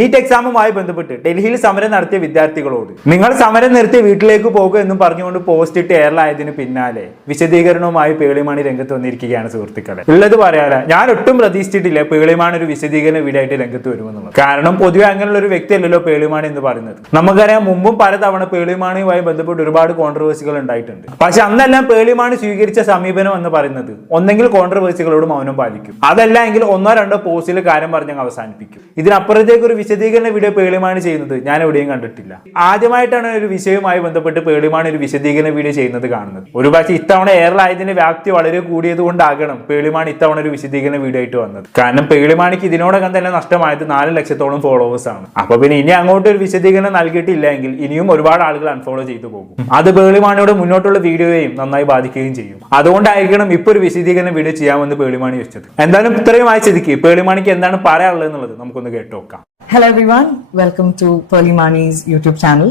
NEET എക്സാമുമായി ബന്ധപ്പെട്ട് ഡൽഹിയിൽ സമരം നടത്തിയ വിദ്യാർത്ഥികളോട് നിങ്ങൾ സമരം നിർത്തി വീട്ടിലേക്ക് പോകുക എന്നും പറഞ്ഞുകൊണ്ട് പോസ്റ്റ് ഇട്ട് എയർലായതിന് പിന്നാലെ വിശദീകരണവുമായി പേളിമാണി രംഗത്ത് വന്നിരിക്കുകയാണ് സുഹൃത്തുക്കളെ. ഉള്ളത് പറയാല, ഞാൻ ഒട്ടും പ്രതീക്ഷിച്ചിട്ടില്ല പേളിമാണി ഒരു വിശദീകരണ വീഡിയോ ആയിട്ട് രംഗത്ത് വരുമെന്നുള്ളത്. കാരണം പൊതുവെ അങ്ങനെയുള്ള ഒരു വ്യക്തിയല്ലല്ലോ പേളിമാണി എന്ന് പറയുന്നത്. നമുക്കറിയാം മുമ്പും പലതവണ പേളിമാണിയുമായി ബന്ധപ്പെട്ട് ഒരുപാട് കോൺട്രവേഴ്സികൾ ഉണ്ടായിട്ടുണ്ട്. പക്ഷെ അന്നെല്ലാം പേളിമാണി സ്വീകരിച്ച സമീപനം എന്ന് പറയുന്നത് ഒന്നെങ്കിൽ കോൺട്രവേഴ്സികളോട് മൗനം പാലിക്കും, അതല്ല എങ്കിൽ ഒന്നോ രണ്ടോ പോസ്റ്റിൽ കാര്യം പറഞ്ഞ് അവസാനിപ്പിക്കും. ഇതിനപ്പുറത്തേക്ക് ഒരു വിശദീകരണ വീഡിയോ പേളിമാണി ചെയ്യുന്നത് ഞാൻ എവിടെയും കണ്ടിട്ടില്ല. ആദ്യമായിട്ടാണ് ഒരു വിഷയവുമായി ബന്ധപ്പെട്ട് പേളിമാണി ഒരു വിശദീകരണ വീഡിയോ ചെയ്യുന്നത് കാണുന്നത്. ഒരുപക്ഷെ ഇത്തവണ എയർലായതിന്റെ വ്യാപ്തി വളരെ കൂടിയത് കൊണ്ടാകണം പേളിമാണി ഇത്തവണ ഒരു വിശദീകരണ വീഡിയോ ആയിട്ട് വന്നത്. കാരണം പേളിമാണിക്ക് ഇതിനോടകം തന്നെ നഷ്ടമായത് 4 ലക്ഷത്തോളം ഫോളോവേഴ്സ് ആണ്. അപ്പൊ പിന്നെ ഇനി അങ്ങോട്ട് ഒരു വിശദീകരണം നൽകിയിട്ടില്ല എങ്കിൽ ഇനിയും ഒരുപാട് ആളുകൾ അൺഫോളോ ചെയ്തു പോകും. അത് പേളിമാണിയുടെ മുന്നോട്ടുള്ള വീഡിയോയെയും നന്നായി ബാധിക്കുകയും ചെയ്യും. അതുകൊണ്ടായിരിക്കണം ഇപ്പൊ ഒരു വിശദീകരണ വീഡിയോ ചെയ്യാമെന്ന് പേളിമാണി വെച്ചത്. എന്തായാലും ഇത്രയും സ്ഥിതിക്ക് പേളിമാണിക്ക് എന്താണ് പറയാനുള്ളത് എന്നുള്ളത് നമുക്കൊന്ന് കേട്ടു നോക്കാം. Hello everyone, welcome to Pearlimani's YouTube channel.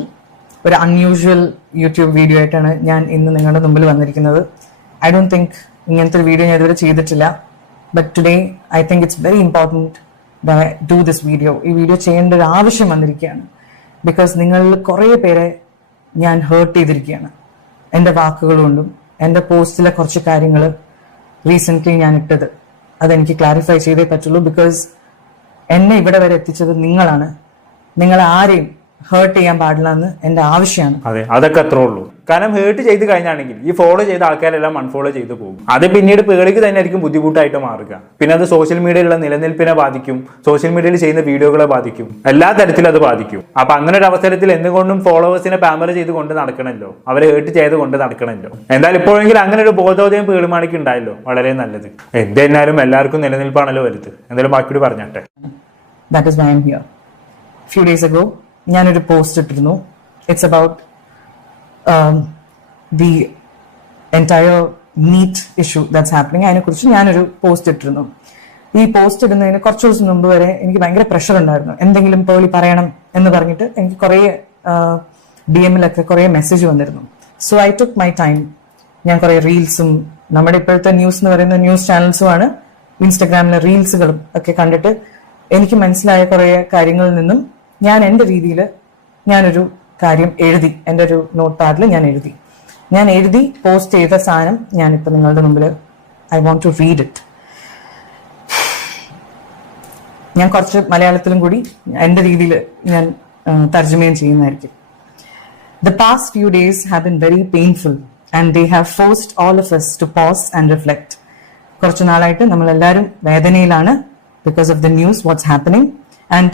ഒരു അൺയൂഷ്വൽ യൂട്യൂബ് വീഡിയോ ആയിട്ടാണ് ഞാൻ ഇന്ന് നിങ്ങളുടെ മുമ്പിൽ വന്നിരിക്കുന്നത്. ഐ ഡോണ്ട് തിങ്ക് ഇങ്ങനത്തെ ഒരു വീഡിയോ ഞാൻ ഇതുവരെ ചെയ്തിട്ടില്ല. But today I think it's very important that I do this video. ഈ വീഡിയോ ചെയ്യേണ്ട ഒരു ആവശ്യം വന്നിരിക്കുകയാണ്. ബിക്കോസ് നിങ്ങളിൽ കുറേ പേരെ ഞാൻ ഹേർട്ട് ചെയ്തിരിക്കുകയാണ് എൻ്റെ വാക്കുകൾ കൊണ്ടും. എൻ്റെ പോസ്റ്റിലെ കുറച്ച് കാര്യങ്ങൾ റീസെൻ്റ്ലി ഞാൻ ഇട്ടത് അതെനിക്ക് ക്ലാരിഫൈ ചെയ്തേ പറ്റുള്ളൂ. ബിക്കോസ് എന്നെ ഇവിടെ വരെ എത്തിച്ചത് നിങ്ങളാണ്. നിങ്ങൾ ആരെയും ഹേർട്ട് ചെയ്യാൻ പാടില്ല എന്ന് എന്റെ ആവശ്യമാണ്. അതെ, അതൊക്കെ അത്രേ ഉള്ളൂ. കാരണം ഹേർട്ട് ചെയ്ത് കഴിഞ്ഞാണെങ്കിൽ ഈ ഫോളോ ചെയ്ത ആൾക്കാരെല്ലാം അൺഫോളോ ചെയ്ത് പോകും. അത് പിന്നീട് പേളിക്ക് തന്നെ ആയിരിക്കും ബുദ്ധിമുട്ടായിട്ട് മാറുക. പിന്നെ അത് സോഷ്യൽ മീഡിയയിലുള്ള നിലനിൽപ്പിനെ ബാധിക്കും, സോഷ്യൽ മീഡിയയിൽ ചെയ്യുന്ന വീഡിയോകളെ ബാധിക്കും, എല്ലാ തരത്തിലും അത് ബാധിക്കും. അപ്പൊ അങ്ങനെ ഒരു അവസരത്തിൽ എന്തുകൊണ്ടും ഫോളോവേഴ്സിനെ പാമ്പർ ചെയ്ത് കൊണ്ട് നടക്കണമല്ലോ, അവരെ ഹേർട്ട് ചെയ്ത് കൊണ്ട് നടക്കണമല്ലോ. എന്തായാലും ഇപ്പോഴെങ്കിലും അങ്ങനെ ഒരു ബോധോദയം പേളിമാണിക്ക് ഉണ്ടായല്ലോ, വളരെ നല്ലത്. എന്തായാലും എല്ലാവർക്കും നിലനിൽപ്പാണല്ലോ വലുത്. എന്തായാലും ബാക്കിയോട് പറഞ്ഞാട്ടെ. That is why I'm here. Few days ago ഞാനൊരു പോസ്റ്റ് ഇട്ടിരുന്നു. It's about the entire NEET issue that's happening. അതിനെക്കുറിച്ച് ഞാനൊരു പോസ്റ്റ് ഇട്ടിരുന്നു. ഈ പോസ്റ്റ് ഇടുന്നതിന് കുറച്ച് ദിവസം മുമ്പ് വരെ എനിക്ക് ഭയങ്കര പ്രഷർ ഉണ്ടായിരുന്നു. എന്തെങ്കിലും പേളി പറയണം എന്ന് പറഞ്ഞിട്ട് എനിക്ക് കുറേ DM-ലൊക്കെ കുറേ മെസ്സേജ് വന്നിരുന്നു. So I took my time. ഞാൻ കുറേ റീൽസും, നമ്മുടെ ഇപ്പോഴത്തെ ന്യൂസ് എന്ന് പറയുന്ന ന്യൂസ് ചാനൽസുമാണ്, ഇൻസ്റ്റഗ്രാമിലെ റീൽസുകളും ഒക്കെ കണ്ടിട്ട് എനിക്ക് മനസ്സിലായ കുറേ കാര്യങ്ങളിൽ നിന്നും ഞാൻ എൻ്റെ രീതിയിൽ ഞാനൊരു കാര്യം എഴുതി. എൻ്റെ ഒരു നോട്ട് പാഡിൽ ഞാൻ എഴുതി പോസ്റ്റ് ചെയ്ത സാധനം ഞാനിപ്പോൾ നിങ്ങളുടെ മുമ്പിൽ I want to read it. ഞാൻ കുറച്ച് മലയാളത്തിലും കൂടി എൻ്റെ രീതിയിൽ ഞാൻ തർജ്ജമയും ചെയ്യുന്നതായിരിക്കും. The past few days have been very painful and they have forced all of us to pause and reflect. കുറച്ചു നാളായിട്ട് നമ്മളെല്ലാവരും വേദനയിലാണ് because of the news what's happening, and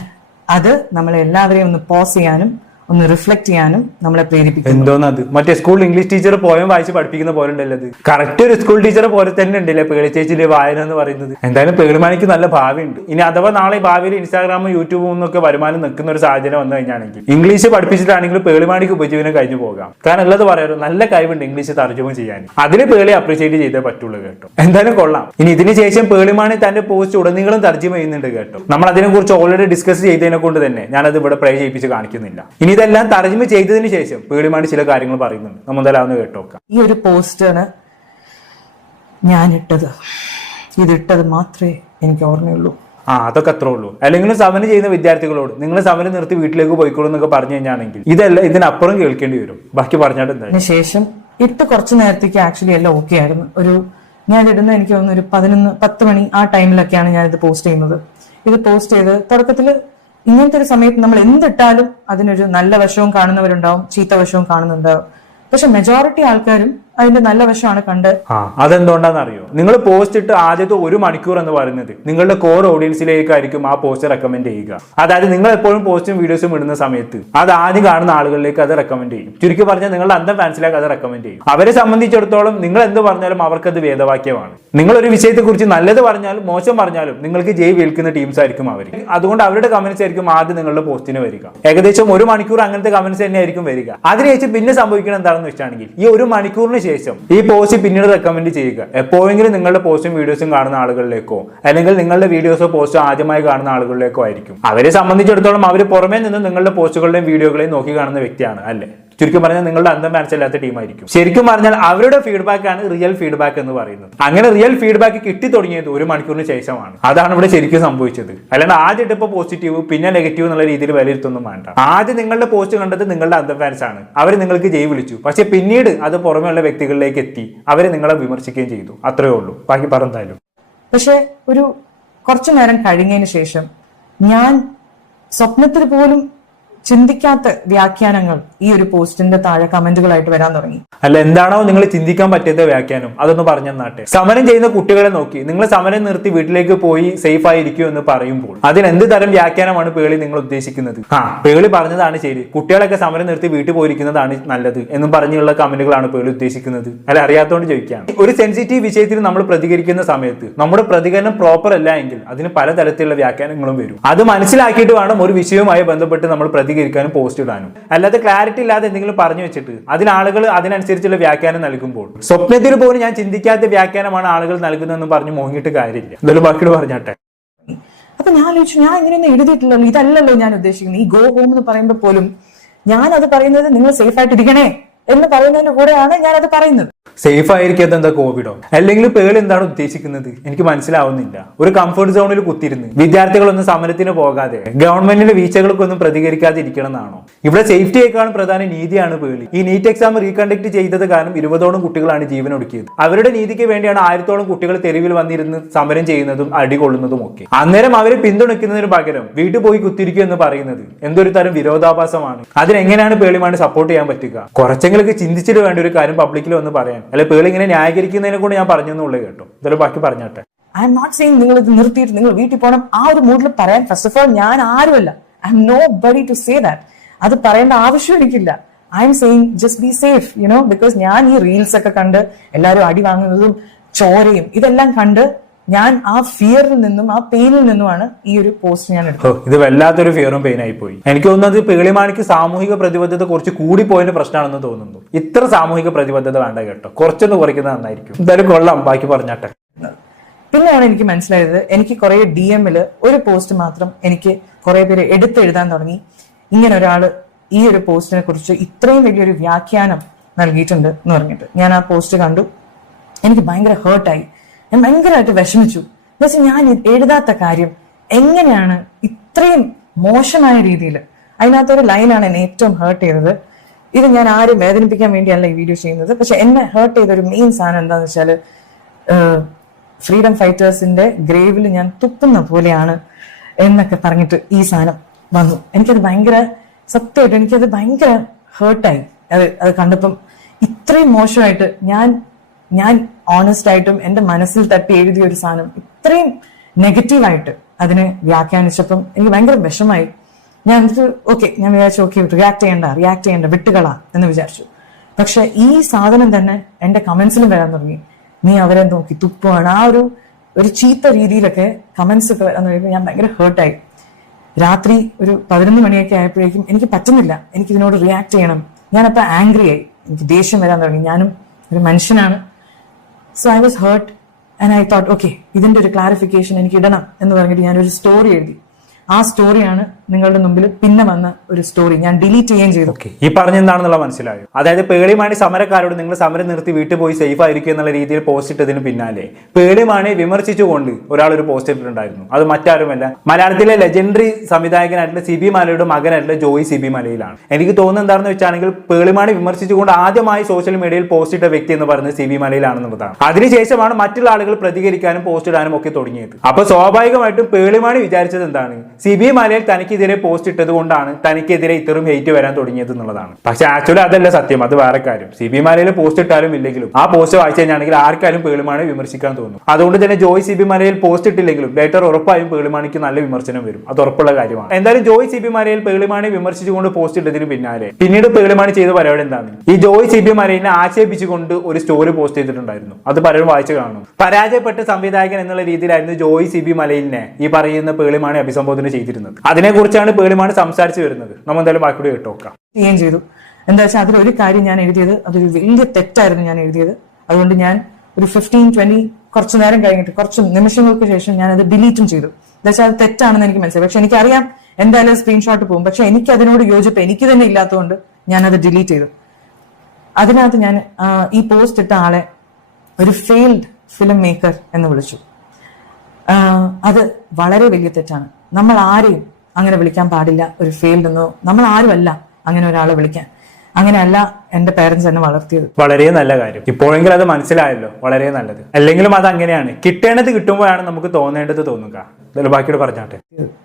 അത് നമ്മളെ എല്ലാവരെയും ഒന്ന് പോസ് ചെയ്യാനും ഒന്ന് റിഫ്ലക്ട് ചെയ്യാനും നമ്മളെ പ്രേരിപ്പിക്കും. എന്തോന്നത് മറ്റേ സ്കൂൾ ഇംഗ്ലീഷ് ടീച്ചർ പോയം വായിച്ച് പഠിപ്പിക്കുന്ന പോലെ ഉണ്ടല്ലോ. അത് കറക്റ്റ് ഒരു സ്കൂൾ ടീച്ചറെ പോലെ തന്നെ ഉണ്ടല്ലേ പേളി ചേച്ചിന്റെ വായന എന്ന് പറയുന്നത്. എന്തായാലും പേളിമാണിക്ക് നല്ല ഭാവിയുണ്ട്. ഇനി അഥവാ നാളെ ഭാവിയിൽ ഇൻസ്റ്റാഗ്രാമും യൂട്യൂബും ഒന്നൊക്കെ വരുമാനം നിൽക്കുന്ന ഒരു സാഹചര്യം വന്നു കഴിഞ്ഞാണെങ്കിൽ ഇംഗ്ലീഷ് പഠിപ്പിച്ചിട്ടാണെങ്കിലും പേളിമാണിക്ക് ഉപജീവനം കഴിഞ്ഞു പോകാം. കാരണം ഉള്ളത് പറയാറ് നല്ല കഴിവുണ്ട് ഇംഗ്ലീഷ് തർജ്ജമ ചെയ്യാൻ. അതിന് പേളി അപ്രീഷിയേറ്റ് ചെയ്തേ പറ്റുള്ളൂ കേട്ടോ. എന്തായാലും കൊള്ളാം. ഇനി ഇതിന് ശേഷം പേളിമാണി തന്റെ പോസ്റ്റ് ഉടനീളം തർജ്ജമ ചെയ്യുന്നുണ്ട് കേട്ടോ. നമ്മൾ അതിനെ കുറിച്ച് ഓൾറെഡി ഡിസ്കസ് ചെയ്തതിനെ കൊണ്ട് തന്നെ ഞാനത് ഇവിടെ പ്ലേ ചെയ്യിപ്പിച്ച് കാണിക്കുന്നില്ല. ഇനി ഇതെല്ലാം തർജ്ജമ ചെയ്തതിന് ശേഷം പേളിമാണി ചില കാര്യങ്ങൾ പറയുന്നുണ്ട്. നമ്മൾ എന്തായാലും കേട്ടോക്കാം. ഈ ഒരു പോസ്റ്റാണ് ഞാൻ ഇട്ടത്. ഇതിട്ടത് മാത്രമേ എനിക്ക് ഓർമ്മയുള്ളൂ. അതൊക്കെ അത്രേ ഉള്ളൂ. അല്ലെങ്കിൽ സമരം ചെയ്യുന്ന വിദ്യാർത്ഥികളോട് നിങ്ങൾ സമരം നിർത്തി വീട്ടിലേക്ക് പോയിക്കോളൂ എന്നൊക്കെ പറഞ്ഞു കഴിഞ്ഞാണെങ്കിൽ ഇതല്ല, ഇതിനപ്പുറം കേൾക്കേണ്ടി വരും. ബാക്കി പറഞ്ഞാൽ എന്താ ശേഷം ഇട്ട് കുറച്ചു നേരത്തേക്ക് ആക്ച്വലി എല്ലാം ഓക്കെ ആയിരുന്നു. ഞാൻ ഇടുന്ന എനിക്ക് തോന്നുന്നു ഒരു 10 മണി ആ ടൈമിലൊക്കെയാണ് ഞാനിത് പോസ്റ്റ് ചെയ്യുന്നത്. ഇത് പോസ്റ്റ് ചെയ്ത് തുടക്കത്തിൽ ഇങ്ങനത്തെ ഒരു സമയത്ത് നമ്മൾ എന്തിട്ടാലും അതിനൊരു നല്ല വശവും കാണുന്നവരുണ്ടാവും, ചീത്ത വശവും കാണുന്നുണ്ടാവും. പക്ഷെ മെജോറിറ്റി ആൾക്കാരും അതിന്റെ നല്ല വശമാണ് കണ്ട്. അതെന്തുകൊണ്ടാന്ന് അറിയോ? നിങ്ങൾ പോസ്റ്റ് ഇട്ട് ആദ്യത്തെ 1 മണിക്കൂർ എന്ന് പറയുന്നത് നിങ്ങളുടെ കോർ ഓഡിയൻസിലേക്കായിരിക്കും ആ പോസ്റ്റ് റെക്കമെൻഡ് ചെയ്യുക. അതായത് നിങ്ങൾ എപ്പോഴും പോസ്റ്റും വീഡിയോസും ഇടുന്ന സമയത്ത് അത് ആദ്യം കാണുന്ന ആളുകളിലേക്ക് അത് റെക്കമെൻഡ് ചെയ്യും. ചുരുക്കി പറഞ്ഞാൽ നിങ്ങളുടെ അന്തം ഫാൻസിലേക്ക് അത് റെക്കമെൻഡ് ചെയ്യും. അവരെ സംബന്ധിച്ചിടത്തോളം നിങ്ങൾ എന്ത് പറഞ്ഞാലും അവർക്കത് വേദവാക്യമാണ്. നിങ്ങൾ ഒരു വിഷയത്തെ കുറിച്ച് നല്ലത് പറഞ്ഞാലും മോശം പറഞ്ഞാലും നിങ്ങൾക്ക് ജയ് വേൽക്കുന്ന ടീംസ് ആയിരിക്കും അവർ. അതുകൊണ്ട് അവരുടെ കമന്റ്സ് ആയിരിക്കും ആദ്യം നിങ്ങളുടെ പോസ്റ്റിന് വരിക. ഏകദേശം 1 മണിക്കൂർ അങ്ങനത്തെ കമന്റ്സ് തന്നെ ആയിരിക്കും വരിക. അതിനുശേഷം പിന്നെ സംഭവിക്കണം എന്താണെന്ന് വെച്ചാണെങ്കിൽ ഈ 1 മണിക്കൂറിന് ശേഷം ഈ പോസ്റ്റ് പിന്നീട് റെക്കമെൻഡ് ചെയ്യുക. എപ്പോഴെങ്കിലും നിങ്ങളുടെ പോസ്റ്റും വീഡിയോസും കാണുന്ന ആളുകളിലേക്കോ അല്ലെങ്കിൽ നിങ്ങളുടെ വീഡിയോസോ പോസ്റ്റോ ആദ്യമായി കാണുന്ന ആളുകളിലേക്കോ ആയിരിക്കും. അവരെ സംബന്ധിച്ചിടത്തോളം അവർ പുറമേ നിന്ന് നിങ്ങളുടെ പോസ്റ്റുകളുടെയും വീഡിയോകളെയും നോക്കി കാണുന്ന വ്യക്തിയാണ് അല്ലേ. ചുരുക്കം പറഞ്ഞാൽ നിങ്ങളുടെ അന്തം മനസ്സിലാത്ത ടീമായിരിക്കും. ശരിക്കും പറഞ്ഞാൽ അവരുടെ ഫീഡ്ബാക്ക് ആണ് റിയൽ ഫീഡ്ബാക്ക് എന്ന് പറയുന്നത്. അങ്ങനെ റിയൽ ഫീഡ്ബാക്ക് കിട്ടി തുടങ്ങിയത് 1 മണിക്കൂറിന് ശേഷമാണ്. അതാണ് ഇവിടെ ശരിക്കും സംഭവിച്ചത്. അല്ലാണ്ട് ആദ്യം ഇട്ടപ്പോൾ പോസിറ്റീവ് പിന്നെ നെഗറ്റീവ് എന്നുള്ള രീതിയിൽ വിലയിരുത്തൊന്നും വേണ്ട. ആദ്യം നിങ്ങളുടെ പോസ്റ്റ് കണ്ടത് നിങ്ങളുടെ അന്തം ഫാൻസ് ആണ്. അവർ നിങ്ങൾക്ക് ജയ് വിളിച്ചു. പക്ഷെ പിന്നീട് അത് പുറമെയുള്ള വ്യക്തികളിലേക്ക് എത്തി അവർ നിങ്ങളെ വിമർശിക്കുകയും ചെയ്തു. അത്രയേ ഉള്ളൂ. ബാക്കി പറഞ്ഞാലും. പക്ഷെ ഒരു കുറച്ചു നേരം കഴിഞ്ഞതിന് ശേഷം ഞാൻ സ്വപ്നത്തിൽ പോലും ചിന്തിക്കാത്ത വ്യാഖ്യാനങ്ങൾ ഈ ഒരു പോസ്റ്റിന്റെ താഴെ കമന്റുകളായിട്ട് വരാൻ തുടങ്ങി. അല്ല, എന്താണോ നിങ്ങൾ ചിന്തിക്കാൻ പറ്റാത്ത വ്യാഖ്യാനം അതൊന്ന് പറഞ്ഞെന്നാട്ടെ. സമരം ചെയ്യുന്ന കുട്ടികളെ നോക്കി നിങ്ങൾ സമരം നിർത്തി വീട്ടിലേക്ക് പോയി സേഫ് ആയിരിക്കും എന്ന് പറയുമ്പോൾ അതിന് എന്ത് തരം വ്യാഖ്യാനമാണ് പേളി നിങ്ങൾ ഉദ്ദേശിക്കുന്നത്? പേളി പറഞ്ഞതാണ് ശരി, കുട്ടികളൊക്കെ സമരം നിർത്തി വീട്ടിൽ പോയിരിക്കുന്നതാണ് നല്ലത് എന്നും പറഞ്ഞുള്ള കമന്റുകളാണ് പേളി ഉദ്ദേശിക്കുന്നത്. അല്ല, അറിയാത്തതുകൊണ്ട് ചോദിക്കുകയാണ്. ഒരു സെൻസിറ്റീവ് വിഷയത്തിൽ നമ്മൾ പ്രതികരിക്കുന്ന സമയത്ത് നമ്മുടെ പ്രതികരണം പ്രോപ്പർ അല്ല എങ്കിൽ അതിന് പലതരത്തിലുള്ള വ്യാഖ്യാനങ്ങളും വരും. അത് മനസ്സിലാക്കിയിട്ട് വേണം ഒരു വിഷയവുമായി ബന്ധപ്പെട്ട് നമ്മൾ പ്രതികരിക്കാനും പോസ്റ്റ് ഇടാനും. അല്ലാതെ ക്ലാരിറ്റി ഇല്ലാതെ എന്തെങ്കിലും പറഞ്ഞു വെച്ചിട്ട് അതിന് ആളുകൾ അതിനനുസരിച്ചുള്ള വ്യാഖ്യാനം നൽകുമ്പോൾ സ്വപ്നത്തിൽ പോലും ഞാൻ ചിന്തിക്കാത്ത വ്യാഖ്യാനമാണ് ആളുകൾ നൽകുന്നതെന്ന് പറഞ്ഞ് മോങ്ങിയിട്ട് കാര്യമില്ല. എന്തായാലും ബാക്കിയോട് പറഞ്ഞാട്ടെ. അപ്പൊ ഞാൻ ചോദിച്ചു, ഞാൻ ഇങ്ങനെയൊന്നും എഴുതിയിട്ടില്ലല്ലോ, ഇതല്ലല്ലോ ഞാൻ ഉദ്ദേശിക്കുന്നത്. ഈ ഗോ ഹോം എന്ന് പറയുമ്പോൾ പോലും ഞാൻ അത് പറയുന്നത് നിങ്ങൾ സേഫ് ആയിട്ട് ഇരിക്കണേ എന്ന് പറയുന്നതിന്റെ കൂടെയാണ് ഞാൻ അത് പറയുന്നത്. സേഫ് ആയിരിക്കാത്ത എന്താ കോവിഡോ? അല്ലെങ്കിൽ പേളി എന്താണ് ഉദ്ദേശിക്കുന്നത്? എനിക്ക് മനസ്സിലാവുന്നില്ല. ഒരു കംഫർട്ട് സോണിൽ കുത്തിരുന്ന് വിദ്യാർത്ഥികളൊന്നും സമരത്തിന് പോകാതെ ഗവൺമെന്റിന്റെ വീഴ്ചകൾക്കൊന്നും പ്രതികരിക്കാതെ ഇരിക്കണം എന്നാണോ? ഇവിടെ സേഫ്റ്റിയേക്കാളും പ്രധാന നീതിയാണ് പേളി. ഈ നീറ്റ് എക്സാം റീകണ്ടക്ട് ചെയ്തത് കാരണം 20ഓളം കുട്ടികളാണ് ജീവനൊടുക്കിയത്. അവരുടെ നീതിക്ക് വേണ്ടിയാണ് 1000ഓളം കുട്ടികൾ തെരുവിൽ വന്നിരുന്ന് സമരം ചെയ്യുന്നതും അടികൊള്ളുന്നതും ഒക്കെ. അന്നേരം അവരെ പിന്തുണയ്ക്കുന്നതിന് പകരം വീട്ടിൽ പോയി കുത്തിരിക്കുക എന്ന് പറയുന്നത് എന്തൊരു തരം വിരോധാഭാസമാണ്. അതിനെങ്ങനെയാണ് പേളിമാണി സപ്പോർട്ട് ചെയ്യാൻ പറ്റുക? കുറച്ചെങ്കിലും ചിന്തിച്ചിട്ട് വേണ്ട ഒരു കാര്യം പബ്ലിക്കിൽ വന്ന് പറയാൻ. അല്ലെ പേളി ഇങ്ങനെ ന്യായീകരിക്കുന്നതിനെ കൊണ്ട് ഞാൻ പറഞ്ഞെന്നുള്ളത് കേട്ടോ. എന്തായാലും ബാക്കി പറഞ്ഞാട്ടെ. ഐ എം നോട്ട് സെയിങ് നിങ്ങൾ ഇത് നിർത്തിയിട്ട് നിങ്ങൾ വീട്ടിൽ പോകണം ആ ഒരു മൂഡിൽ പറയാൻ. ഫസ്റ്റ് ഓഫ് ഓൾ ഞാൻ ആരുമല്ല. I'm nobody to say that. അത് പറയേണ്ട ആവശ്യം എനിക്കില്ല. I'm saying just be safe, because ഞാൻ ഈ റീൽസ് ഒക്കെ കണ്ട് എല്ലാവരും അടി വാങ്ങുന്നതും ചോരയും ഇതെല്ലാം കണ്ട് ഞാൻ ആ ഫിയറിൽ നിന്നും ആ പെയിനിൽ നിന്നുമാണ് ഈ ഒരു പോസ്റ്റ് ഞാൻ എടുത്തത്. ഇത് വല്ലാത്തൊരു ഫിയറും പെയിനായി പോയി. എനിക്ക് തോന്നുന്നത് പേളിമാണിക്ക് സാമൂഹിക പ്രതിബദ്ധത കുറച്ച് കൂടിപ്പോയതിന്റെ പ്രശ്നമാണെന്ന് തോന്നുന്നു. ഇത്ര സാമൂഹിക പ്രതിബദ്ധത വേണ്ട കേട്ടോ, കുറച്ചൊന്ന് കുറയ്ക്കുന്നത് നന്നായിരിക്കും. എന്തായാലും കൊള്ളാം, ബാക്കി പറഞ്ഞാട്ടെ. പിന്നെയാണ് എനിക്ക് മനസ്സിലായത്, എനിക്ക് കുറെ DM-ല് ഒരു പോസ്റ്റ് മാത്രം എനിക്ക് കുറെ പേര് എടുത്തെഴുതാൻ തുടങ്ങി. ഇങ്ങനെ ഒരാള് ഈ ഒരു പോസ്റ്റിനെ കുറിച്ച് ഇത്രയും വലിയൊരു വ്യാഖ്യാനം നൽകിയിട്ടുണ്ട് എന്ന് പറഞ്ഞിട്ട്. ഞാൻ ആ പോസ്റ്റ് കണ്ടു, എനിക്ക് ഭയങ്കര ഹേർട്ടായി. ഞാൻ ഭയങ്കരമായിട്ട് വിഷമിച്ചു. എന്നുവെച്ചാൽ ഞാൻ എഴുതാത്ത കാര്യം എങ്ങനെയാണ് ഇത്രയും മോശമായ രീതിയിൽ. അതിനകത്തൊരു ലൈനാണ് എന്നെ ഏറ്റവും ഹേർട്ട് ചെയ്തത്. ഇത് ഞാൻ ആരും വേദനിപ്പിക്കാൻ വേണ്ടിയല്ല ഈ വീഡിയോ ചെയ്യുന്നത്, പക്ഷെ എന്നെ ഹേർട്ട് ചെയ്ത ഒരു മെയിൻ സാധനം എന്താണെന്ന് വെച്ചാല് ഫ്രീഡം ഫൈറ്റേഴ്സിന്റെ ഗ്രേവിൽ ഞാൻ തുപ്പുന്ന പോലെയാണ് എന്നൊക്കെ പറഞ്ഞിട്ട് ഈ സാധനം വന്നു. എനിക്കത് ഭയങ്കര സത്യമായിട്ട് എനിക്കത് ഭയങ്കര ഹേർട്ടായി. അത് കണ്ടപ്പം ഇത്രയും മോശമായിട്ട് ഞാൻ ഓണസ്റ്റ് ആയിട്ടും എന്റെ മനസ്സിൽ തട്ടി എഴുതിയ ഒരു സാധനം ഇത്രയും നെഗറ്റീവായിട്ട് അതിനെ വ്യാഖ്യാനിച്ചപ്പം എനിക്ക് ഭയങ്കര വിഷമായി. ഞാൻ ഞാൻ വിചാരിച്ചു റിയാക്ട് ചെയ്യണ്ട വിട്ടുകളാ എന്ന് വിചാരിച്ചു. പക്ഷെ ഈ സാധനം തന്നെ എന്റെ കമന്റ്സിലും വരാൻ തുടങ്ങി. നീ അവരെ നോക്കി തുപ്പുവാണ്, ആ ഒരു ചീത്ത രീതിയിലൊക്കെ കമന്റ്സ് ഒക്കെ വരാൻ തുടങ്ങി. ഞാൻ ഭയങ്കര ഹേർട്ടായി. രാത്രി ഒരു 11 മണിയൊക്കെ ആയപ്പോഴേക്കും എനിക്ക് പറ്റുന്നില്ല, എനിക്ക് ഇതിനോട് റിയാക്ട് ചെയ്യണം. ഞാനപ്പോ ആംഗ്രി ആയി, എനിക്ക് ദേഷ്യം വരാൻ തുടങ്ങി. ഞാനും ഒരു മനുഷ്യനാണ്. So I was hurt and I thought ഇതിന്റെ ഒരു ക്ലാരിഫിക്കേഷൻ എനിക്ക് ഇടണം എന്ന് പറഞ്ഞിട്ട് ഞാനൊരു സ്റ്റോറി എഴുതി. ആ സ്റ്റോറിയാണ് നിങ്ങളുടെ മുമ്പിൽ പിന്നെ വന്ന ഒരു സ്റ്റോറി. ഞാൻ ഡിലീറ്റ് ചെയ്യുകയും ചെയ്തു. ഈ പറഞ്ഞെന്താണെന്നുള്ള മനസ്സിലായോ? അതായത് പേളിമാണി സമരക്കാരോട് നിങ്ങൾ സമരം നിർത്തി വീട്ടിൽ പോയി സേഫ് ആയിരിക്കും എന്നുള്ള രീതിയിൽ പോസ്റ്റ് ഇട്ടതിന് പിന്നാലെ പേളിമാണി വിമർശിച്ചുകൊണ്ട് ഒരാൾ ഒരു പോസ്റ്റ് ഇട്ടിട്ടുണ്ടായിരുന്നു. അത് മറ്റാരുമല്ല, മലയാളത്തിലെ ലെജൻഡറി സംവിധായകനായിട്ടുള്ള സിബി മലയുടെ മകനായിട്ടുള്ള ജോയി സിബി മലയിലാണ്. എനിക്ക് തോന്നുന്നത് എന്താണെന്ന് വെച്ചാണെങ്കിൽ പേളിമാണി വിമർശിച്ചുകൊണ്ട് ആദ്യമായി സോഷ്യൽ മീഡിയയിൽ പോസ്റ്റ് ഇട്ട വ്യക്തി എന്ന് പറയുന്നത് സിബി മലയിലാണെന്നുള്ളതാണ്. അതിനുശേഷമാണ് മറ്റുള്ള ആളുകൾ പ്രതികരിക്കാനും പോസ്റ്റ് ഇടാനും ഒക്കെ തുടങ്ങിയത്. അപ്പൊ സ്വാഭാവികമായിട്ടും പേളിമാണി വിചാരിച്ചത് എന്താണ്? സിബി മലയിൽ തനിക്കെതിരെ പോസ്റ്റ് ഇട്ടത് കൊണ്ടാണ് തനിക്കെതിരെ ഇത്രയും ഹെയ്റ്റ് വരാൻ തുടങ്ങിയത് എന്നുള്ളതാണ്. പക്ഷെ ആക്ച്വലി അതല്ല സത്യം, അത് വേറെ കാര്യം. സിബി മലയിൽ പോസ്റ്റ് ഇട്ടാലും ഇല്ലെങ്കിലും ആ പോസ്റ്റ് വായിച്ചു കഴിഞ്ഞാണെങ്കിൽ ആർക്കാലും പേളിമാണി വിമർശിക്കാൻ തോന്നും. അതുകൊണ്ട് തന്നെ ജോയ് സിബി മലയിൽ പോസ്റ്റ് ഇട്ടില്ലെങ്കിലും ലേറ്റർ ഉറപ്പായും പേളിമാണിക്ക് നല്ല വിമർശനം വരും. അത് ഉറപ്പുള്ള കാര്യമാണ്. എന്തായാലും ജോയ് സിബി മലയിൽ പേളിമാണി വിമർശിച്ചുകൊണ്ട് പോസ്റ്റ് ഇട്ടതിന് പിന്നാലെ പിന്നീട് പേളിമാണി ചെയ്ത പരിപാടി എന്താണ്? ഈ ജോയ് സിബി മലയിനെ ആക്ഷേപിച്ചുകൊണ്ട് ഒരു സ്റ്റോറി പോസ്റ്റ് ചെയ്തിട്ടുണ്ടായിരുന്നു. അത് പലരും വായിച്ചു കാണും. പരാജയപ്പെട്ട സംവിധായകൻ എന്നുള്ള രീതിയിലായിരുന്നു ജോയ് സിബി മലയിലിനെ ഈ പറയുന്ന പേളിമാണി അഭിസംബോധന ചെയ്തിരുന്നത്. അതിനെക്കുറിച്ചാണ് പേളിമാണി സംസാരിച്ചു വരുന്നത്. നമ്മൾ എന്തായാലും ബാക്കി കേട്ടോക്കാം. ചെയ്തു എന്താ വെച്ചാൽ അതിലൊരു കാര്യം ഞാൻ എഴുതിയത് അതൊരു വലിയ തെറ്റായിരുന്നു ഞാൻ എഴുതിയത്. അതുകൊണ്ട് ഞാൻ ഒരു 15-20 കുറച്ചു നേരം കഴിഞ്ഞിട്ട് കുറച്ച് നിമിഷങ്ങൾക്ക് ശേഷം ഞാൻ അത് ഡിലീറ്റും ചെയ്തു. എന്താ വെച്ചാൽ അത് തെറ്റാണെന്ന് എനിക്ക് മനസ്സിലായി. പക്ഷെ എനിക്കറിയാം എന്തായാലും സ്ക്രീൻഷോട്ട് പോകും. പക്ഷെ എനിക്ക് അതിനോട് യോജിപ്പ് എനിക്ക് തന്നെ ഇല്ലാത്തതുകൊണ്ട് ഞാനത് ഡിലീറ്റ് ചെയ്തു. അതിനകത്ത് ഞാൻ ഈ പോസ്റ്റ് ഇട്ട ആളെ ഒരു ഫെയിൽഡ് ഫിലിം മേക്കർ എന്ന് വിളിച്ചു. അത് വളരെ വലിയ തെറ്റാണ്. നമ്മൾ ആരെയും അങ്ങനെ വിളിക്കാൻ പാടില്ല ഒരു ഫെയിൽഡ് എന്നോ. നമ്മൾ ആരുമല്ല അങ്ങനെ ഒരാളെ വിളിക്കാൻ. അങ്ങനെയല്ല എന്റെ പേരൻസ് എന്നെ വളർത്തിയത്. വളരെ നല്ല കാര്യം. ഇപ്പോഴെങ്കിലും അത് മനസ്സിലായല്ലോ, വളരെ നല്ലത്. അല്ലെങ്കിലും അത് അങ്ങനെയാണ്, കിട്ടേണ്ടത് കിട്ടുമ്പോഴാണ് നമുക്ക് തോന്നേണ്ടത് തോന്നുക. ബാക്കിയോട് പറഞ്ഞാട്ടെ.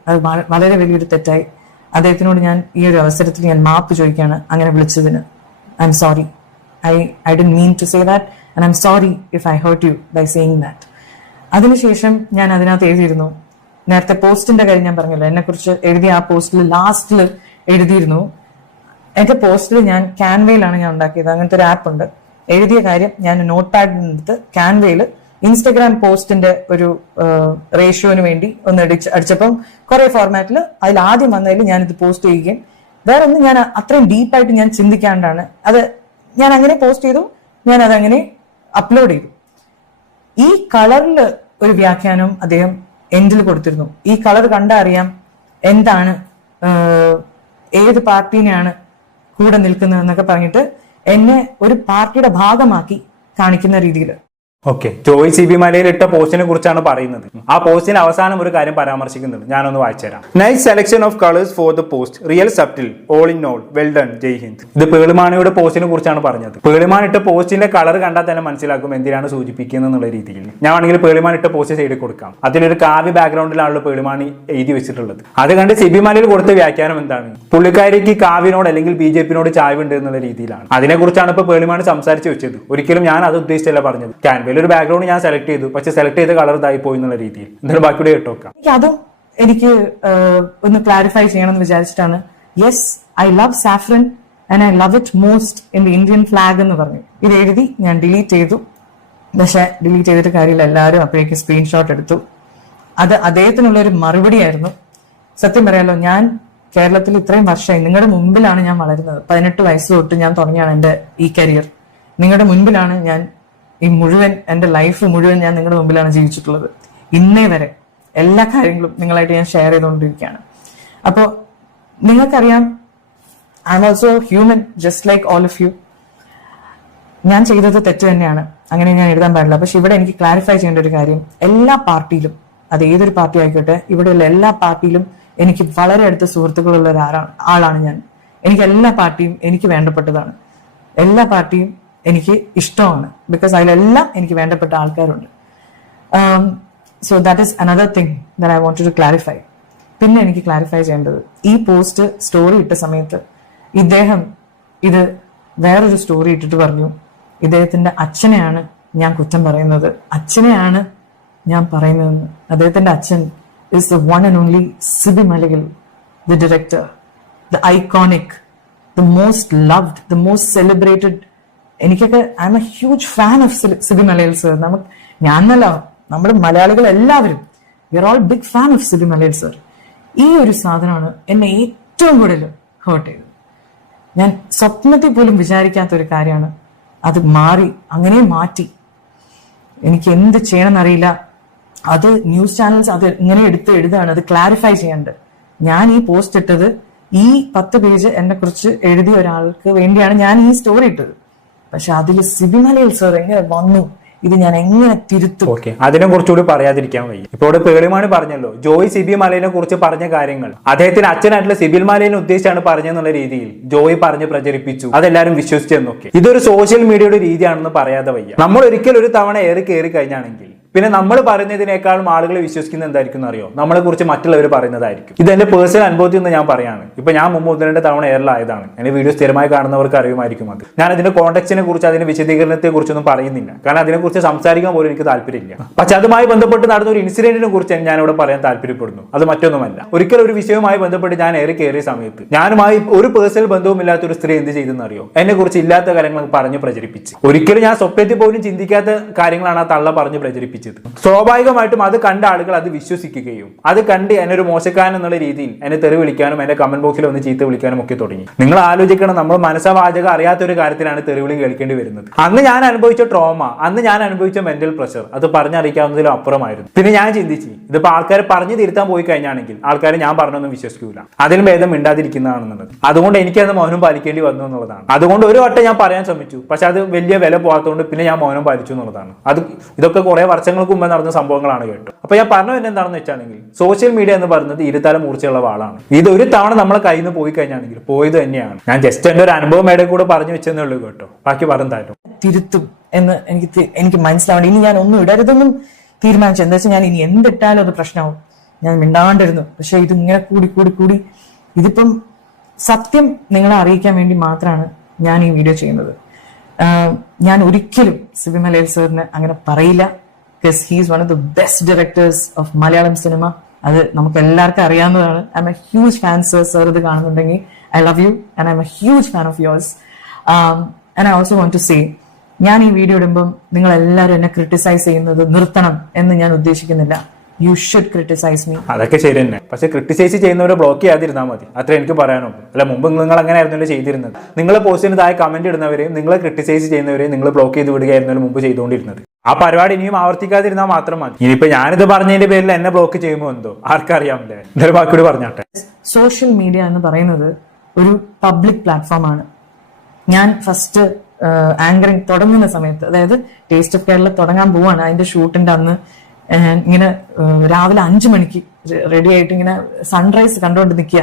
അത് വളരെ വലിയൊരു തെറ്റായി. അദ്ദേഹത്തിനോട് ഞാൻ ഈ ഒരു അവസരത്തിൽ ഞാൻ മാപ്പ് ചോദിക്കുകയാണ് അങ്ങനെ വിളിച്ചതിന്. I am sorry. I didn't mean to say that and I'm sorry if I hurt you by saying that. അതിനുശേഷം ഞാൻ അതിനകത്ത് എഴുതിയിരുന്നു, നേരത്തെ പോസ്റ്റിന്റെ കാര്യം ഞാൻ പറഞ്ഞല്ലോ, എന്നെ കുറിച്ച് എഴുതിയ ആ പോസ്റ്റിൽ ലാസ്റ്റിൽ എഴുതിയിരുന്നു. എന്റെ പോസ്റ്റിൽ ഞാൻ ക്യാൻവയിലാണ് ഞാൻ ഉണ്ടാക്കിയത്. അങ്ങനത്തെ ഒരു ആപ്പ് ഉണ്ട്. എഴുതിയ കാര്യം ഞാൻ നോട്ട് പാഡിനെടുത്ത് ക്യാൻവയിൽ ഇൻസ്റ്റഗ്രാം പോസ്റ്റിന്റെ ഒരു റേഷ്യോന് വേണ്ടി ഒന്ന് അടിച്ചപ്പം കുറെ ഫോർമാറ്റിൽ അതിൽ ആദ്യം വന്നതിൽ ഞാനിത് പോസ്റ്റ് ചെയ്യുകയും വേറെ ഒന്നും ഞാൻ അത്രയും ഡീപ്പായിട്ട് ഞാൻ ചിന്തിക്കാണ്ടാണ് അത് ഞാൻ അങ്ങനെ പോസ്റ്റ് ചെയ്തു. ഞാൻ അതങ്ങനെ അപ്ലോഡ് ചെയ്തു. ഈ കളറിൽ ഒരു വ്യാഖ്യാനം അദ്ദേഹം എൻഡിൽ കൊടുത്തിരുന്നു. ഈ കളർ കണ്ടാ അറിയാം എന്താണ്, ഏത് പാർട്ടീനെയാണ് കൂടെ നിൽക്കുന്നത് എന്നൊക്കെ പറഞ്ഞിട്ട് എന്നെ ഒരു പാർട്ടിയുടെ ഭാഗമാക്കി കാണിക്കുന്ന രീതിയിൽ. ഓക്കെ, ജോയ് സി ബി മലയിൽ ഇട്ട പോസ്റ്റിനെ കുറിച്ചാണ് പറയുന്നത്. ആ പോസ്റ്റിന് അവസാനം ഒരു കാര്യം പരാമർശിക്കുന്നുണ്ട്, ഞാനൊന്ന് വായിച്ചുതരാം. Nice selection of colours for the post, real subtle, all in all, well done, Jai Hind. ഇത് പേളിമാണിയുടെ പോസ്റ്റിനെ കുറിച്ചാണ് പറഞ്ഞത്. പേളിമാൻ ഇട്ട പോസ്റ്റിന്റെ കളർ കണ്ടാൽ തന്നെ മനസ്സിലാക്കും എന്തിനാണ് സൂചിപ്പിക്കുന്നത് എന്നുള്ള രീതിയിൽ. ഞാൻ ആണെങ്കിൽ പേളിമാൻ ഇട്ട പോസ്റ്റ് സൈഡിൽ കൊടുക്കാം. അതിലൊരു കാവ്യ ബാക്ക്ഗ്രൗണ്ടിലാണല്ലോ പേളിമാണി എഴുതി വെച്ചിട്ടുള്ളത്. അത് കണ്ട് സി ബി മലയിൽ കൊടുത്ത വ്യാഖ്യാനം എന്താണ്, പുള്ളിക്കാരിക്ക് കാവ്യനോട് അല്ലെങ്കിൽ BJP-നോട് ചായ്വുണ്ട് എന്നുള്ള രീതിയിലാണ്. അതിനെക്കുറിച്ചാണ് ഇപ്പൊ പേളിമാണി സംസാരിച്ച് വെച്ചത്. ഒരിക്കലും ഞാൻ അത് ഉദ്ദേശിച്ചല്ല പറഞ്ഞത്. ഒരു ബാക്ക്ഗ്രൗണ്ട് ഞാൻ സെലക്ട് ചെയ്തു, പക്ഷെ സെലക്ട് ചെയ്ത കളർ ഇതായി പോയി എന്നുള്ള രീതിയിൽ. എന്തായാലും ബാക്കിയുടെ കേട്ടോക്കാം. അതും എനിക്ക് ഒന്ന് ക്ലാരിഫൈ ചെയ്യണം എന്ന് വിചാരിച്ചിട്ടാണ്. Yes, I love saffron and I love it most in the Indian flag എന്ന് പറഞ്ഞു ഇത് എഴുതി ഞാൻ ഡിലീറ്റ് ചെയ്തു. പക്ഷെ ഡിലീറ്റ് ചെയ്തിട്ട് കാര്യമില്ല, എല്ലാവരും അപ്പോഴേക്ക് സ്ക്രീൻഷോട്ട് എടുത്തു. അത് അദ്ദേഹത്തിനുള്ള ഒരു മറുപടിയായിരുന്നു. സത്യം പറയാലോ, ഞാൻ കേരളത്തിൽ ഇത്രയും വർഷമായി നിങ്ങളുടെ മുമ്പിലാണ് ഞാൻ വളരുന്നത്. 18 വയസ്സ് തൊട്ട് ഞാൻ തുടങ്ങിയാണ് എൻ്റെ ഈ കരിയർ. നിങ്ങളുടെ മുൻപിലാണ് ഞാൻ ഈ മുഴുവൻ എൻ്റെ ലൈഫ് മുഴുവൻ ഞാൻ നിങ്ങളുടെ മുമ്പിലാണ് ജീവിച്ചിട്ടുള്ളത്. ഇന്നേ വരെ എല്ലാ കാര്യങ്ങളും നിങ്ങളായിട്ട് ഞാൻ ഷെയർ ചെയ്തുകൊണ്ടിരിക്കുകയാണ്. അപ്പോൾ നിങ്ങൾക്കറിയാം, I'm also human just like all of you. ഞാൻ ചെയ്തത് തെറ്റ് തന്നെയാണ്, അങ്ങനെ ഞാൻ എഴുതാൻ പാടില്ല. പക്ഷെ ഇവിടെ എനിക്ക് ക്ലാരിഫൈ ചെയ്യേണ്ട ഒരു കാര്യം, എല്ലാ പാർട്ടിയിലും, അത് ഏതൊരു പാർട്ടി ആയിക്കോട്ടെ, ഇവിടെയുള്ള എല്ലാ പാർട്ടിയിലും എനിക്ക് വളരെ അടുത്ത സുഹൃത്തുക്കളുള്ള ആളാണ് ഞാൻ. എനിക്ക് എല്ലാ പാർട്ടിയും എനിക്ക് വേണ്ടപ്പെട്ടതാണ്. എല്ലാ പാർട്ടിയും എനിക്ക് ഇഷ്ടമാണ്. ബിക്കോസ് അതിലെല്ലാം എനിക്ക് വേണ്ടപ്പെട്ട ആൾക്കാരുണ്ട്. So that is another thing that I wanted to clarify. പിന്നെ എനിക്ക് ക്ലാരിഫൈ ചെയ്യേണ്ടത്, ഈ പോസ്റ്റ് സ്റ്റോറി ഇട്ട സമയത്ത് ഇദ്ദേഹം ഇത് വേറൊരു സ്റ്റോറി ഇട്ടിട്ട് പറഞ്ഞു, ഇദ്ദേഹത്തിന്റെ അച്ഛനെയാണ് ഞാൻ കുറ്റം പറയുന്നത്, അച്ഛനെയാണ് ഞാൻ പറയുന്നതെന്ന്. അദ്ദേഹത്തിന്റെ അച്ഛൻ is the one and only Sibi Malagal, the director, the iconic, the most loved, the most celebrated. എനിക്കൊക്കെ I'm a huge fan of Sibi Malayil sir. ഞാനല്ല, നമ്മുടെ മലയാളികൾ എല്ലാവരും we are all big fan of Sibi Malayil sir. ഈ ഒരു സാധനമാണ് എന്നെ ഏറ്റവും കൂടുതൽ ഹേർട്ട് ചെയ്തത്. ഞാൻ സ്വപ്നത്തിൽ പോലും വിചാരിക്കാത്ത ഒരു കാര്യമാണ്. അത് മാറി, അങ്ങനെ മാറ്റി. എനിക്ക് എന്ത് ചെയ്യണമെന്നറിയില്ല. അത് ന്യൂസ് ചാനൽസ് അത് ഇങ്ങനെ എടുത്ത് എഴുതാണ്, അത് ക്ലാരിഫൈ ചെയ്യേണ്ടത്. ഞാൻ ഈ പോസ്റ്റ് ഇട്ടത് ഈ 10 പേജ് എന്നെ കുറിച്ച് എഴുതിയ ഒരാൾക്ക് വേണ്ടിയാണ് ഞാൻ ഈ സ്റ്റോറി ഇട്ടത്. പക്ഷെ അതിൽ സിബി മലയിൽ സർ എങ്ങനെ വന്നു, ഇത് ഞാൻ എങ്ങനെ തിരുത്തും? ഓക്കെ, അതിനെ കുറിച്ചുകൂടി പറയാതിരിക്കാൻ വയ്യ. ഇപ്പോൾ ഇവിടെ പേളിമാണി പറഞ്ഞല്ലോ, ജോയ് സിബി മലയിനെ കുറിച്ച് പറഞ്ഞ കാര്യങ്ങൾ അദ്ദേഹത്തിന് അച്ഛനായിട്ടുള്ള സിബിൽ മലയിനെ ഉദ്ദേശിച്ചാണ് പറഞ്ഞെന്നുള്ള രീതിയിൽ ജോയ് പറഞ്ഞ് പ്രചരിപ്പിച്ചു, അതെല്ലാവരും വിശ്വസിച്ചെന്നൊക്കെ. ഇതൊരു സോഷ്യൽ മീഡിയയുടെ രീതിയാണെന്ന് പറയാതെ വയ്യ. നമ്മൾ ഒരിക്കൽ ഒരു തവണ ഏറി കയറി കഴിഞ്ഞാണെങ്കിൽ പിന്നെ നമ്മൾ പറയുന്നതിനേക്കാളും ആളുകൾ വിശ്വസിക്കുന്നത് എന്തായിരിക്കും അറിയോ, നമ്മളെ കുറിച്ച് മറ്റുള്ളവർ പറയുന്നതായിരിക്കും. ഇത് എന്റെ പേഴ്സണൽ അനുഭവത്തിൽ നിന്ന് ഞാൻ പറയാണ്. ഇപ്പൊ ഞാൻ മുമ്പ് 1-2 തവണ എയറിലായതാണ്. എന്റെ വീഡിയോ സ്ഥിരമായി കാണുന്നവർക്ക് അറിയുമായിരിക്കും അത്. ഞാൻ അതിന്റെ കോൺടാക്റ്റിനെ കുറിച്ച്, അതിന്റെ വിശദീകരണത്തെ കുറിച്ചൊന്നും പറയുന്നില്ല, കാരണം അതിനെക്കുറിച്ച് സംസാരിക്കാൻ പോലും എനിക്ക് താല്പര്യമില്ല. പക്ഷെ അതുമായി ബന്ധപ്പെട്ട് നടന്ന ഒരു ഇൻസിഡന്റിനെ കുറിച്ച് ഞാൻ ഇവിടെ പറയാൻ താല്പര്യപ്പെടുന്നു. അത് മറ്റൊന്നുമല്ല, ഒരിക്കൽ ഒരു വിഷയവുമായി ബന്ധപ്പെട്ട് ഞാൻ ഏറി കയറിയ സമയത്ത് ഞാനുമായി ഒരു പേഴ്സണൽ ബന്ധവുമില്ലാത്ത ഒരു സ്ത്രീ എന്ത് ചെയ്തെന്ന് അറിയോ, എന്നെ കുറിച്ച് ഇല്ലാത്ത കാര്യങ്ങൾ പറഞ്ഞ് പ്രചരിപ്പിച്ച്. ഒരിക്കലും ഞാൻ സ്വപ്നത്തിൽ പോലും ചിന്തിക്കാത്ത കാര്യങ്ങളാണ് ആ തള്ള പറഞ്ഞ് പ്രചരിപ്പിച്ചത്. പ്രചരിപ്പിച്ചത്. സ്വാഭാവികമായിട്ടും അത് കണ്ട ആളുകൾ അത് വിശ്വസിക്കുകയും അത് കണ്ട് എന്നെ ഒരു മോശക്കാരൻ എന്നുള്ള രീതിയിൽ എന്നെ തെറി വിളിക്കാനും എന്റെ കമന്റ് ബോക്സിൽ ഒന്ന് ചീത്ത വിളിക്കാനും ഒക്കെ തുടങ്ങി. നിങ്ങൾ ആലോചിക്കണം, നമ്മൾ മനസ്സവാചകം അറിയാത്ത ഒരു കാര്യത്തിലാണ് തെറിവിളി കേൾക്കേണ്ടി വരുന്നത്. അന്ന് ഞാൻ അനുഭവിച്ച ട്രോമ, അന്ന് ഞാൻ അനുഭവിച്ച മെന്റൽ പ്രഷർ അത് പറഞ്ഞറിയിക്കാവുന്നതിലും അപ്പുറമായിരുന്നു. പിന്നെ ഞാൻ ചിന്തിച്ചു, ഇതിപ്പോ ആൾക്കാരെ പറഞ്ഞു തിരുത്താൻ പോയി കഴിഞ്ഞാണെങ്കിൽ ആൾക്കാർ ഞാൻ പറഞ്ഞൊന്നും വിശ്വസിക്കൂല, അതിലും ഭേദം മിണ്ടാതിരിക്കുന്നതാണെന്നുള്ളത്. അതുകൊണ്ട് എനിക്കത് മൗനം പാലിക്കേണ്ടി വന്നു എന്നുള്ളതാണ്. അതുകൊണ്ട് ഒരു വട്ടം ഞാൻ പറയാൻ ശ്രമിച്ചു, പക്ഷെ അത് വലിയ വില പോകാത്തതുകൊണ്ട് പിന്നെ ഞാൻ മൗനം പാലിച്ചു എന്നുള്ളതാണ്. ഇതൊക്കെ കുറെ വർഷങ്ങൾക്ക് മുമ്പ് നടന്ന സംഭവങ്ങളാണ് കേട്ടോ. അപ്പൊ ഞാൻ പറഞ്ഞു തന്നെ എന്താണെന്ന് വെച്ചാണെങ്കിൽ, സോഷ്യൽ മീഡിയ എന്ന് പറയുന്നത് ഇരുതല മൂർച്ചയുള്ള വാളാണ്. ഇത് ഒരു തവണ നമ്മളെ കയ്യിൽ നിന്ന് പോയി കഴിഞ്ഞാണെങ്കിൽ പോയത് തന്നെയാണ്. ഞാൻ ജസ്റ്റ് എന്റെ ഒരു അനുഭവം മേടെ കൂടെ പറഞ്ഞു വെച്ചെന്നേ ഉള്ളൂ കേട്ടോ, ബാക്കി പറഞ്ഞാലും തിരുത്തും എന്ന് എനിക്ക് മനസ്സിലാവണം. ഇനി ഞാൻ ഒന്നും ഇടരുതെന്നും തീരുമാനിച്ചു. എന്താ വെച്ചാൽ ഞാൻ ഇനി എന്തിട്ടാലും അത് പ്രശ്നമാവും. ഞാൻ മിണ്ടാണ്ടിരുന്നു. പക്ഷെ ഇത് ഇങ്ങനെ കൂടി ഇതിപ്പം സത്യം നിങ്ങളെ അറിയിക്കാൻ വേണ്ടി മാത്രമാണ് ഞാൻ ഈ വീഡിയോ ചെയ്യുന്നത്. ഞാൻ ഒരിക്കലും സിബി മലയിൽ സാറിന് അങ്ങനെ പറയില്ല. Because he is one of the best directors of Malayalam cinema. അത് നമുക്ക് എല്ലാവർക്കും അറിയാവുന്നതാണ്. I'm a huge fan sir. Sir ഇത് കാണുന്നുണ്ടെങ്കിൽ I love you and I'm a huge fan of yours. And I also want to say, ഞാൻ ഈ video ഇടുമ്പം നിങ്ങൾ എല്ലാവരും എന്നെ ക്രിട്ടിസൈസ് ചെയ്യുന്നത് നിർത്തണം എന്ന് ഞാൻ ഉദ്ദേശിക്കുന്നില്ല. You should criticise me. അതൊക്കെ ശരി തന്നെ. പക്ഷെ ക്രിട്ടിസൈസ് ചെയ്യുന്നവരെ ബ്ലോക്ക് ചെയ്യാതിരുന്നാൽ മതി, അത്ര എനിക്ക് പറയാനുള്ളൂ. അല്ല, മുമ്പ് നിങ്ങൾ അങ്ങനെ ആയിരുന്നല്ലോ ചെയ്തിരുന്നത്. നിങ്ങളെ പോസ്റ്റിന് താഴെ കമന്റ് ഇടുന്നവരെയും നിങ്ങളെ ക്രിട്ടിസൈസ് ചെയ്യുന്നവരെയും നിങ്ങൾ ബ്ലോക്ക് ചെയ്ത് വിടുകയായിരുന്നല്ലോ മുമ്പ് ചെയ്തുകൊണ്ടിരുന്നത്. ആ പരിപാടി ഇനിയും ആവർത്തിക്കാതിരുന്നാൽ മാത്രം മതി. ഇനിയിപ്പോ ഞാനിത് പറഞ്ഞതിന്റെ പേരിൽ എന്നെ ബ്ലോക്ക് ചെയ്യുമ്പോൾ എന്തോ ആർക്കറിയാമല്ലേ. എന്തായാലും ബാക്കിയോട് പറഞ്ഞാട്ടെ. സോഷ്യൽ മീഡിയ എന്ന് പറയുന്നത് ഒരു പബ്ലിക് പ്ലാറ്റ്ഫോമാണ്. ഞാൻ ഫസ്റ്റ് ആങ്കറിങ് തുടങ്ങുന്ന സമയത്ത്, അതായത് ടേസ്റ്റ് ഓഫ് കേരള തുടങ്ങാൻ പോവാണ്, അതിന്റെ ഷൂട്ടിന്റെ അന്ന് ഇങ്ങനെ രാവിലെ 5 മണിക്ക് റെഡി ആയിട്ട് ഇങ്ങനെ സൺറൈസ് കണ്ടുകൊണ്ട് നിൽക്കുക.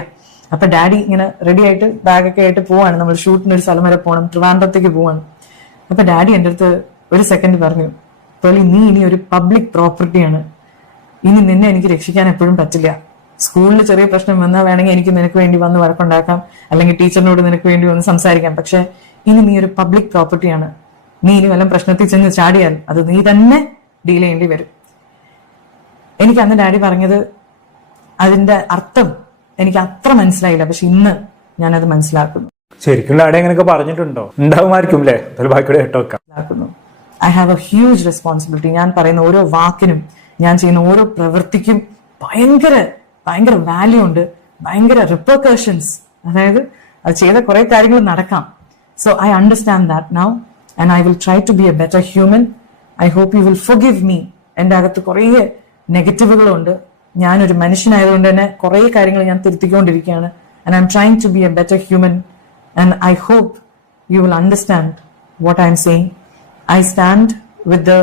അപ്പൊ ഡാഡി ഇങ്ങനെ റെഡി ആയിട്ട് ബാഗൊക്കെ ആയിട്ട് പോവാണ്. നമ്മൾ ഷൂട്ടിന് ഒരു സ്ഥലം വരെ പോകണം, ട്രിവാൻഡ്രത്തേക്ക് പോവാണ്. അപ്പൊ ഡാഡി എൻ്റെ അടുത്ത് ഒരു സെക്കൻഡ് പറഞ്ഞു, പേളി നീ ഇനി ഒരു പബ്ലിക് പ്രോപ്പർട്ടിയാണ്, ഇനി നിന്നെ എനിക്ക് രക്ഷിക്കാൻ എപ്പോഴും പറ്റില്ല. സ്കൂളിൽ ചെറിയ പ്രശ്നം വന്നാൽ വേണമെങ്കിൽ എനിക്ക് നിനക്ക് വേണ്ടി വന്ന് വഴക്കുണ്ടാക്കാം, അല്ലെങ്കിൽ ടീച്ചറിനോട് നിനക്ക് വേണ്ടി വന്ന് സംസാരിക്കാം. പക്ഷെ ഇനി നീ ഒരു പബ്ലിക് പ്രോപ്പർട്ടിയാണ്. നീ ഇനി വല്ല പ്രശ്നത്തിൽ ചെന്ന് ചാടിയാൽ അത് നീ തന്നെ ഡീൽ ചെയ്യേണ്ടി വരും. എനിക്ക് അന്ന് ഡാഡി പറഞ്ഞത് അതിന്റെ അർത്ഥം എനിക്ക് അത്ര മനസ്സിലായില്ല. പക്ഷെ ഇന്ന് ഞാനത് മനസ്സിലാക്കുന്നു. ശരിക്കും ഡാഡി അങ്ങനെയൊക്കെ പറഞ്ഞിട്ടുണ്ടോ? ഉണ്ടാവുമായിരിക്കും അല്ലേ. ബാക്കിയുടെ കേട്ടോക്കാം. I have a huge responsibility. ഞാൻ പറയുന്ന ഓരോ വാക്കിനും, ഞാൻ ചെയ്യുന്ന ഓരോ പ്രവൃത്തിക്കും ഭയങ്കര വാല്യൂ ഉണ്ട്, ഭയങ്കര റിപ്പർക്കഷൻസ്. അതായത് അത് ചെയ്ത കുറെ കാര്യങ്ങൾ നടക്കാം. So I understand that now and I will try to be a better human. I hope you will forgive me. എൻ്റെ അകത്ത് കുറേ നെഗറ്റീവുകളുണ്ട്. ഞാനൊരു മനുഷ്യനായതുകൊണ്ട് തന്നെ കുറെ കാര്യങ്ങൾ ഞാൻ തിരുത്തിക്കൊണ്ടിരിക്കുകയാണ്. And I'm trying to be a better human and I hope you will understand what I'm saying. I stand with the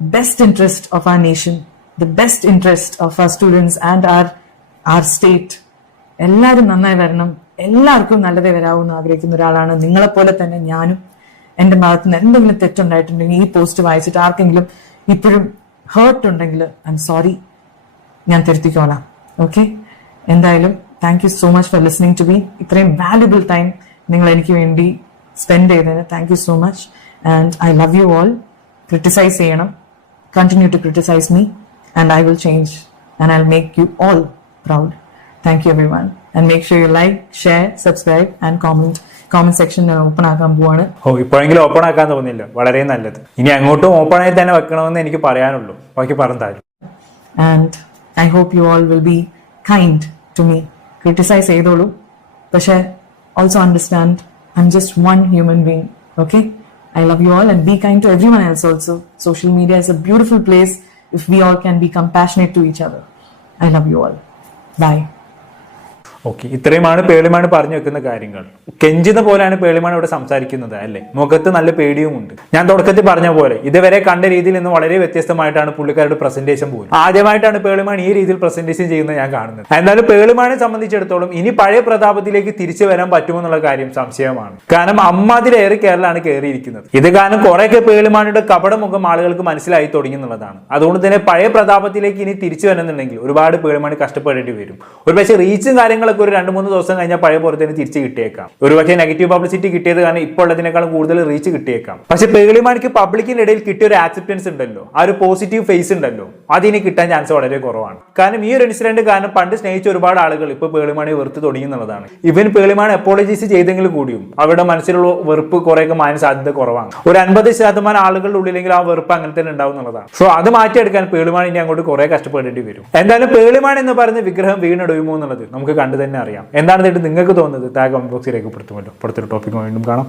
best interest of our nation, the best interest of our students and our state. എല്ലാവരും നന്നായി വരണം, എല്ലാവർക്കും നല്ലതേ വരാവൂ എന്ന് ആഗ്രഹിക്കുന്ന ഒരാളാണ്. നിങ്ങളെപ്പോലെ തന്നെ ഞാനും. എൻ്റെ ഭാഗത്ത് നിന്ന് എന്തെങ്കിലും തെറ്റുണ്ടായിട്ടുണ്ടെങ്കിൽ ഈ പോസ്റ്റ് വായിച്ചിട്ട് ആർക്കെങ്കിലും ഇപ്പോഴും ഹേർട്ട് ഉണ്ടെങ്കിൽ ഐ എം സോറി, ഞാൻ തിരുത്തിക്കോളാം. ഓക്കെ, എന്തായാലും thank you so much for listening to me. ഇത്രയും വാല്യുബിൾ ടൈം നിങ്ങൾ എനിക്ക് വേണ്ടി സ്പെൻഡ് ചെയ്തതിന് thank you so much. And I love you all. Criticize ചെയ്യണം. Continue to criticize me and I will change and I'll make you all proud. Thank you everyone. And make sure you like, share, subscribe and comment section open ആക്കാൻ പോവാണ്. ഇപ്പോഴെങ്കിലും open ആക്കാൻ തോന്നില്ല, വളരെ നല്ലത്. ഇനി അങ്ങോട്ടും ഓപ്പൺ ആയി തന്നെ വെക്കണമെന്ന് എനിക്ക് പറയാനുള്ളൂ. ബാക്കി പറഞ്ഞാലും. And I hope you all will be kind to me. Criticize ചെയ്തോളൂ, പക്ഷെ also understand I'm just one human being. Okay? I love you all and be kind to everyone else also. Social media is a beautiful place if we all can be compassionate to each other. I love you all. Bye. Okay, ഇത്രയുമാണ് പേളിമാണ് പറഞ്ഞു വെക്കുന്ന കാര്യങ്ങൾ. കെഞ്ചുന്ന പോലെയാണ് പേളിമാൺ ഇവിടെ സംസാരിക്കുന്നത് അല്ലേ. മുഖത്ത് നല്ല പേടിയുമുണ്ട്. ഞാൻ തുടക്കത്തിൽ പറഞ്ഞ പോലെ ഇതുവരെ കണ്ട രീതിയിൽ നിന്ന് വളരെ വ്യത്യസ്തമായിട്ടാണ് പുള്ളിക്കാരുടെ പ്രസന്റേഷൻ പോലും. ആദ്യമായിട്ടാണ് പേളിമാൺ ഈ രീതിയിൽ പ്രസന്റേഷൻ ചെയ്യുന്നത് ഞാൻ കാണുന്നത്. എന്നാലും പേളിമാനെ സംബന്ധിച്ചിടത്തോളം ഇനി പഴയ പ്രതാപത്തിലേക്ക് തിരിച്ചു വരാൻ പറ്റുമെന്നുള്ള കാര്യം സംശയമാണ്. കാരണം അമ്മാതിരേറെ കേരളമാണ് കയറിയിരിക്കുന്നത്. ഇത് കാരണം കുറെയൊക്കെ പേളിമാണിയുടെ കപടമുഖം ആളുകൾക്ക് മനസ്സിലായി തുടങ്ങി എന്നുള്ളതാണ്. അതുകൊണ്ട് തന്നെ പഴയ പ്രതാപത്തിലേക്ക് ഇനി തിരിച്ചു വരണമെന്നുണ്ടെങ്കിൽ ഒരുപാട് പേളിമാണി കഷ്ടപ്പെടേണ്ടി വരും. ഒരു പക്ഷേ റീച്ചും കാര്യങ്ങൾ കാര്യങ്ങളൊക്കെ ഒരു 2-3 ദിവസം കഴിഞ്ഞാൽ പഴയ പോലെ തന്നെ തിരിച്ച് കിട്ടിയേക്കാം. ഒരുപക്ഷെ നെഗറ്റീവ് പബ്ലിസിറ്റി കിട്ടിയത് കാരണം ഇപ്പോൾ ഉള്ളതിനേക്കാളും കൂടുതൽ റീച്ച് കിട്ടിയേക്കാം. പക്ഷെ പേളിമാണിക്ക് പബ്ലിക്കിന്റെ ഇടയിൽ കിട്ടിയ ഒരു ആക്സെപ്റ്റൻസ് ഉണ്ടല്ലോ, ആ ഒരു പോസിറ്റീവ് ഫേസ് ഉണ്ടല്ലോ, അതിന് കിട്ടാൻ ചാൻസ് വളരെ കുറവാണ്. കാരണം ഈ ഒരു ഇൻസിഡന്റ് കാരണം പണ്ട് സ്നേഹിച്ച ഒരുപാട് ആളുകൾ ഇപ്പൊ പേളിമാണി വെറുത്ത് തുടങ്ങി എന്നുള്ളതാണ്. ഇവൻ പേളിമാണി അപ്പോളജൈസ് ചെയ്തെങ്കിൽ കൂടിയും അവരുടെ മനസ്സിലുള്ള വെറുപ്പ് കുറെയൊക്കെ മാറാൻ സാധ്യത കുറവാണ്. ഒരു 50% ആളുകളുടെ ഉള്ളിലെങ്കിൽ ആ വെറുപ്പ് അങ്ങനെ തന്നെ ഉണ്ടാവും എന്നുള്ളതാണ്. സോ അത് മാറ്റിയെടുക്കാൻ പേളിമാണി ഇനി അങ്ങോട്ട് കുറെ കഷ്ടപ്പെടേണ്ടി വരും. എന്തായാലും പേളിമാണി എന്ന് പറയുന്ന വിഗ്രഹം വീണെടുമോ എന്നുള്ളത് നമുക്ക് കണ്ടു തന്നെ അറിയാം. എന്താണെന്ന് നിങ്ങൾക്ക് തോന്നുന്നത് താഴെ കമന്റ് ബോക്സിൽ രേഖപ്പെടുത്തുമല്ലോ. അടുത്തൊരു ടോപ്പിക്ക് വീണ്ടും കാണാം.